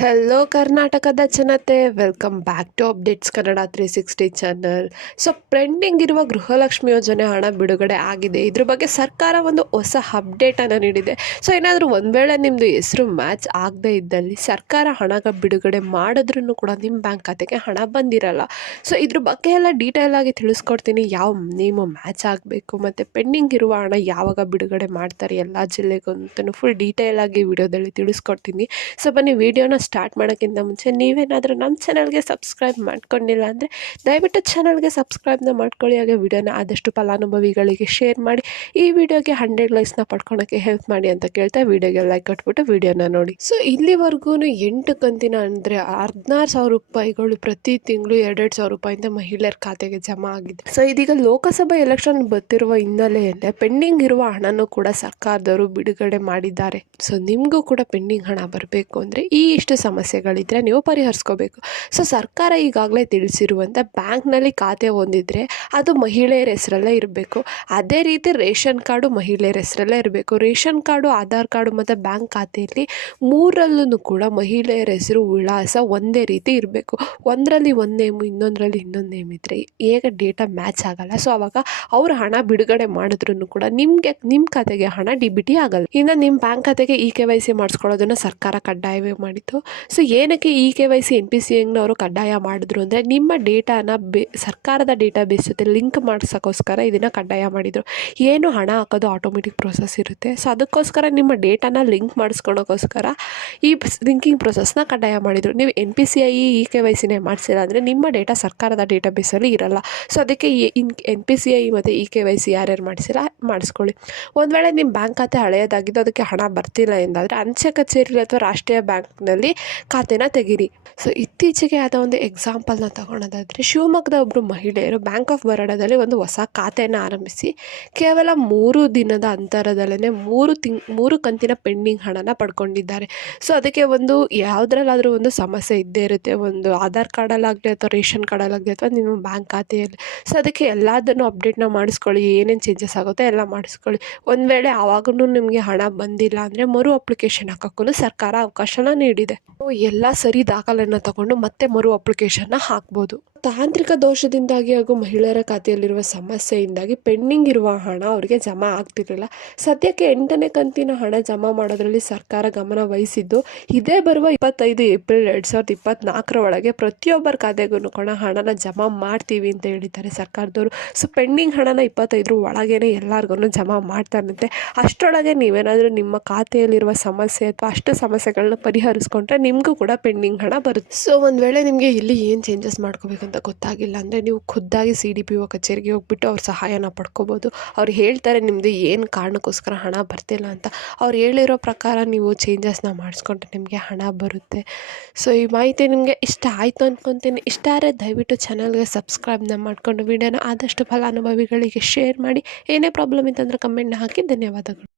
Hello ಕರ್ನಾಟಕದ ಜನತೆ, welcome back to updates Kannada 360 channel. So pending ಇರುವ ಗೃಹಲಕ್ಷ್ಮಿ ಯೋಜನೆ ಹಣ ಬಿಡುಗಡೆ ಆಗಿದೆ. ಇದ್ರ ಬಗ್ಗೆ ಸರ್ಕಾರ ಒಂದು ಹೊಸ ಅಪ್ಡೇಟನ್ನು ನೀಡಿದೆ. ಸೊ ಏನಾದರೂ ಒಂದು ವೇಳೆ ನಿಮ್ಮದು ಹೆಸರು ಮ್ಯಾಚ್ ಆಗದೇ ಇದ್ದಲ್ಲಿ ಸರ್ಕಾರ ಹಣ ಬಿಡುಗಡೆ ಮಾಡಿದ್ರೂ ಕೂಡ ನಿಮ್ಮ ಬ್ಯಾಂಕ್ ಖಾತೆಗೆ ಹಣ ಬಂದಿರಲ್ಲ. ಸೊ ಇದ್ರ ಬಗ್ಗೆ ಎಲ್ಲ ಡೀಟೇಲ್ ಆಗಿ ತಿಳಿಸ್ಕೊಡ್ತೀನಿ. ಯಾವ ನೇಮು ಮ್ಯಾಚ್ ಆಗಬೇಕು ಮತ್ತು ಪೆಂಡಿಂಗ್ ಇರುವ ಹಣ ಯಾವಾಗ ಬಿಡುಗಡೆ ಮಾಡ್ತಾರೆ ಎಲ್ಲ ಜಿಲ್ಲೆಗೂ ಅಂತಲೂ ಫುಲ್ ಡೀಟೇಲ್ ಆಗಿ ವಿಡಿಯೋದಲ್ಲಿ ತಿಳಿಸ್ಕೊಡ್ತೀನಿ. ಸೊ ಬನ್ನಿ, ವಿಡಿಯೋನ ಸ್ಟಾರ್ಟ್ ಮಾಡೋಕ್ಕಿಂತ ಮುಂಚೆ ನೀವೇನಾದರೂ ನಮ್ಮ ಚಾನಲ್ಗೆ ಸಬ್ಸ್ಕ್ರೈಬ್ ಮಾಡ್ಕೊಂಡಿಲ್ಲ ಅಂದರೆ ದಯವಿಟ್ಟು ಚಾನಲ್ಗೆ ಸಬ್ಸ್ಕ್ರೈಬ್ನ ಮಾಡ್ಕೊಳ್ಳಿ. ಹಾಗೆ ವಿಡಿಯೋನ ಆದಷ್ಟು ಫಲಾನುಭವಿಗಳಿಗೆ ಶೇರ್ ಮಾಡಿ ಈ ವಿಡಿಯೋಗೆ 100 ಲೈಕ್ಸ್ನ ಪಡ್ಕೊಳಕ್ಕೆ ಹೆಲ್ಪ್ ಮಾಡಿ ಅಂತ ಕೇಳ್ತಾ ವಿಡಿಯೋಗೆ ಲೈಕ್ ಕೊಟ್ಬಿಟ್ಟು ವಿಡಿಯೋನ ನೋಡಿ. ಸೊ ಇಲ್ಲಿವರೆಗೂ 8 ಕಂತಿನ ಅಂದರೆ 16,000 ರೂಪಾಯಿಗಳು ಪ್ರತಿ ತಿಂಗಳು 2,000 ರೂಪಾಯಿಂದ ಮಹಿಳೆಯರ ಖಾತೆಗೆ ಜಮಾ ಆಗಿದೆ. ಸೊ ಇದೀಗ ಲೋಕಸಭಾ ಎಲೆಕ್ಷನ್ ಬರ್ತಿರುವ ಹಿನ್ನೆಲೆಯಲ್ಲೇ ಪೆಂಡಿಂಗ್ ಇರುವ ಹಣನೂ ಕೂಡ ಸರ್ಕಾರದವರು ಬಿಡುಗಡೆ ಮಾಡಿದ್ದಾರೆ. ಸೊ ನಿಮಗೂ ಕೂಡ ಪೆಂಡಿಂಗ್ ಹಣ ಬರಬೇಕು ಅಂದರೆ ಇಷ್ಟು ಸಮಸ್ಯೆಗಳಿದ್ದರೆ ನೀವು ಪರಿಹರಿಸ್ಕೋಬೇಕು. ಸೊ ಸರ್ಕಾರ ಈಗಾಗಲೇ ತಿಳಿಸಿರುವಂಥ ಬ್ಯಾಂಕ್ನಲ್ಲಿ ಖಾತೆ ಹೊಂದಿದ್ರೆ ಅದು ಮಹಿಳೆಯರ ಹೆಸರಲ್ಲೇ ಇರಬೇಕು. ಅದೇ ರೀತಿ ರೇಷನ್ ಕಾರ್ಡು ಮಹಿಳೆಯರ ಹೆಸರಲ್ಲೇ ಇರಬೇಕು. ರೇಷನ್ ಕಾರ್ಡು, ಆಧಾರ್ ಕಾರ್ಡು ಮತ್ತು ಬ್ಯಾಂಕ್ ಖಾತೆಯಲ್ಲಿ ಮೂರಲ್ಲೂ ಕೂಡ ಮಹಿಳೆಯರ ಹೆಸರು, ವಿಳಾಸ ಒಂದೇ ರೀತಿ ಇರಬೇಕು. ಒಂದರಲ್ಲಿ ಒಂದು ನೇಮು, ಇನ್ನೊಂದರಲ್ಲಿ ಇನ್ನೊಂದು ನೇಮ್ ಇದ್ದರೆ ಹೇಗ ಡೇಟಾ ಮ್ಯಾಚ್ ಆಗಲ್ಲ. ಸೊ ಅವಾಗ ಅವ್ರು ಹಣ ಬಿಡುಗಡೆ ಮಾಡಿದ್ರೂ ಕೂಡ ನಿಮ್ಮ ಖಾತೆಗೆ ಹಣ ಡಿ.ಬಿ.ಟಿ ಆಗಲ್ಲ. ಇನ್ನು ನಿಮ್ಮ ಬ್ಯಾಂಕ್ ಖಾತೆಗೆ KYC ಮಾಡಿಸ್ಕೊಳ್ಳೋದನ್ನು ಸರ್ಕಾರ ಕಡ್ಡಾಯವೇ ಮಾಡಿತ್ತು. ಸೊ ಏನಕ್ಕೆ KYC NPCIನವರು ಕಡ್ಡಾಯ ಮಾಡಿದ್ರು ಅಂದರೆ ನಿಮ್ಮ ಡೇಟಾನ ಸರ್ಕಾರದ ಡೇಟಾಬೇಸ್ ಜೊತೆ ಲಿಂಕ್ ಮಾಡ್ಸೋಕ್ಕೋಸ್ಕರ ಇದನ್ನು ಕಡ್ಡಾಯ ಮಾಡಿದರು. ಏನು ಹಣ ಹಾಕೋದು ಆಟೋಮೆಟಿಕ್ ಪ್ರೊಸೆಸ್ ಇರುತ್ತೆ. ಸೊ ಅದಕ್ಕೋಸ್ಕರ ನಿಮ್ಮ ಡೇಟಾನ ಲಿಂಕ್ ಮಾಡಿಸ್ಕೊಳೋಕ್ಕೋಸ್ಕರ ಈ ಲಿಂಕಿಂಗ್ ಪ್ರೊಸೆಸ್ನ ಕಡ್ಡಾಯ ಮಾಡಿದರು. ನೀವು NPCI KYCನೇ ಮಾಡಿಸಿಲ್ಲ ಅಂದರೆ ನಿಮ್ಮ ಡೇಟಾ ಸರ್ಕಾರದ ಡೇಟಾಬೇಸಲ್ಲಿ ಇರಲ್ಲ. ಸೊ ಅದಕ್ಕೆ NPCI ಮತ್ತು KYC ಯಾರ್ಯಾರು ಮಾಡಿಸಿಲ್ಲ ಮಾಡಿಸ್ಕೊಳ್ಳಿ. ಒಂದು ವೇಳೆ ನಿಮ್ಮ ಬ್ಯಾಂಕ್ ಖಾತೆ ಹಳೆಯದಾಗಿದ್ದು ಅದಕ್ಕೆ ಹಣ ಬರ್ತಿಲ್ಲ ಎಂದಾದರೆ ಅಂಚೆ ಕಚೇರಿ ಅಥವಾ ರಾಷ್ಟ್ರೀಯ ಬ್ಯಾಂಕ್ನಲ್ಲಿ ಖಾತೆನ ತೆಗೀರಿ. ಸೊ ಇತ್ತೀಚೆಗೆ ಆದ ಒಂದು ಎಕ್ಸಾಂಪಲ್ನ ತಗೊಳೋದಾದರೆ ಶಿವಮೊಗ್ಗದ ಒಬ್ಬರು ಮಹಿಳೆಯರು ಬ್ಯಾಂಕ್ ಆಫ್ ಬರೋಡಾದಲ್ಲಿ ಒಂದು ಹೊಸ ಖಾತೆಯನ್ನು ಆರಂಭಿಸಿ ಕೇವಲ 3 ದಿನದ ಅಂತರದಲ್ಲೇ 3 ಕಂತಿನ ಪೆಂಡಿಂಗ್ ಹಣನ ಪಡ್ಕೊಂಡಿದ್ದಾರೆ. ಸೊ ಅದಕ್ಕೆ ಒಂದು ಯಾವುದ್ರಲ್ಲಾದರೂ ಒಂದು ಸಮಸ್ಯೆ ಇದ್ದೇ ಇರುತ್ತೆ. ಒಂದು ಆಧಾರ್ ಕಾರ್ಡಲ್ಲಾಗಲಿ ಅಥವಾ ರೇಷನ್ ಕಾರ್ಡಲ್ಲಾಗಲಿ ಅಥವಾ ನಿಮ್ಮ ಬ್ಯಾಂಕ್ ಖಾತೆಯಲ್ಲಿ. ಸೊ ಅದಕ್ಕೆ ಎಲ್ಲದನ್ನು ಅಪ್ಡೇಟ್ನ ಮಾಡಿಸ್ಕೊಳ್ಳಿ. ಏನೇನು ಚೇಂಜಸ್ ಆಗುತ್ತೆ ಎಲ್ಲ ಮಾಡಿಸ್ಕೊಳ್ಳಿ. ಒಂದು ವೇಳೆ ಆವಾಗೂ ನಿಮಗೆ ಹಣ ಬಂದಿಲ್ಲ ಅಂದರೆ ಮರು ಅಪ್ಲಿಕೇಶನ್ ಹಾಕೋಕ್ಕೂ ಸರ್ಕಾರ ಅವಕಾಶನ ನೀಡಿದೆ. ಎಲ್ಲ ಸರಿ ದಾಖಲೆಯನ್ನು ತಗೊಂಡು ಮತ್ತೆ ಮರು ಅಪ್ಲಿಕೇಶನ್ನ ಹಾಕ್ಬೋದು. ತಾಂತ್ರಿಕ ದೋಷದಿಂದಾಗಿ ಹಾಗೂ ಮಹಿಳೆಯರ ಖಾತೆಯಲ್ಲಿರುವ ಸಮಸ್ಯೆಯಿಂದಾಗಿ ಪೆಂಡಿಂಗ್ ಇರುವ ಹಣ ಅವರಿಗೆ ಜಮಾ ಆಗ್ತಿರಲಿಲ್ಲ. ಸದ್ಯಕ್ಕೆ 8ನೇ ಕಂತಿನ ಹಣ ಜಮಾ ಮಾಡೋದ್ರಲ್ಲಿ ಸರ್ಕಾರ ಗಮನ ವಹಿಸಿದ್ದು ಇದೇ ಬರುವ 25 ಏಪ್ರಿಲ್ 2024 ಒಳಗೆ ಪ್ರತಿಯೊಬ್ಬರ ಖಾತೆಗೂ ಕೂಡ ಹಣನ ಜಮಾ ಮಾಡ್ತೀವಿ ಅಂತ ಹೇಳಿದ್ದಾರೆ ಸರ್ಕಾರದವರು. ಸೊ ಪೆಂಡಿಂಗ್ ಹಣನ 25 ಒಳಗೇನೆ ಎಲ್ಲರಿಗೂ ಜಮಾ ಮಾಡ್ತಾರಂತೆ. ಅಷ್ಟರೊಳಗೆ ನೀವೇನಾದರೂ ನಿಮ್ಮ ಖಾತೆಯಲ್ಲಿರುವ ಸಮಸ್ಯೆ ಅಥವಾ ಅಷ್ಟು ಸಮಸ್ಯೆಗಳನ್ನ ಪರಿಹರಿಸ್ಕೊಂಡ್ರೆ ನಿಮಗೂ ಕೂಡ ಪೆಂಡಿಂಗ್ ಹಣ ಬರುತ್ತೆ. ಸೊ ಒಂದು ವೇಳೆ ನಿಮಗೆ ಇಲ್ಲಿ ಏನು ಚೇಂಜಸ್ ಮಾಡ್ಕೋಬೇಕು ಅಂತ ಗೊತ್ತಾಗಿಲ್ಲ ಅಂದರೆ ನೀವು ಖುದ್ದಾಗಿ CDPO ಕಚೇರಿಗೆ ಹೋಗ್ಬಿಟ್ಟು ಅವ್ರ ಸಹಾಯನ ಪಡ್ಕೋಬೋದು. ಅವ್ರು ಹೇಳ್ತಾರೆ ನಿಮ್ಮದು ಏನು ಕಾರಣಕ್ಕೋಸ್ಕರ ಹಣ ಬರ್ತಿಲ್ಲ ಅಂತ. ಅವ್ರು ಹೇಳಿರೋ ಪ್ರಕಾರ ನೀವು ಚೇಂಜಸ್ನ ಮಾಡಿಸ್ಕೊಂಡ್ರೆ ನಿಮಗೆ ಹಣ ಬರುತ್ತೆ. ಸೊ ಈ ಮಾಹಿತಿ ನಿಮಗೆ ಇಷ್ಟ ಆಯಿತು ಅಂದ್ಕೊತೀನಿ. ಇಷ್ಟ ಆದರೆ ದಯವಿಟ್ಟು ಚಾನಲ್ಗೆ ಸಬ್ಸ್ಕ್ರೈಬ್ನ ಮಾಡಿಕೊಂಡು ವಿಡಿಯೋನ ಆದಷ್ಟು ಫಲಾನುಭವಿಗಳಿಗೆ ಶೇರ್ ಮಾಡಿ. ಏನೇ ಪ್ರಾಬ್ಲಮ್ ಇತ್ತಂದರೆ ಕಮೆಂಟ್ನ ಹಾಕಿ. ಧನ್ಯವಾದಗಳು.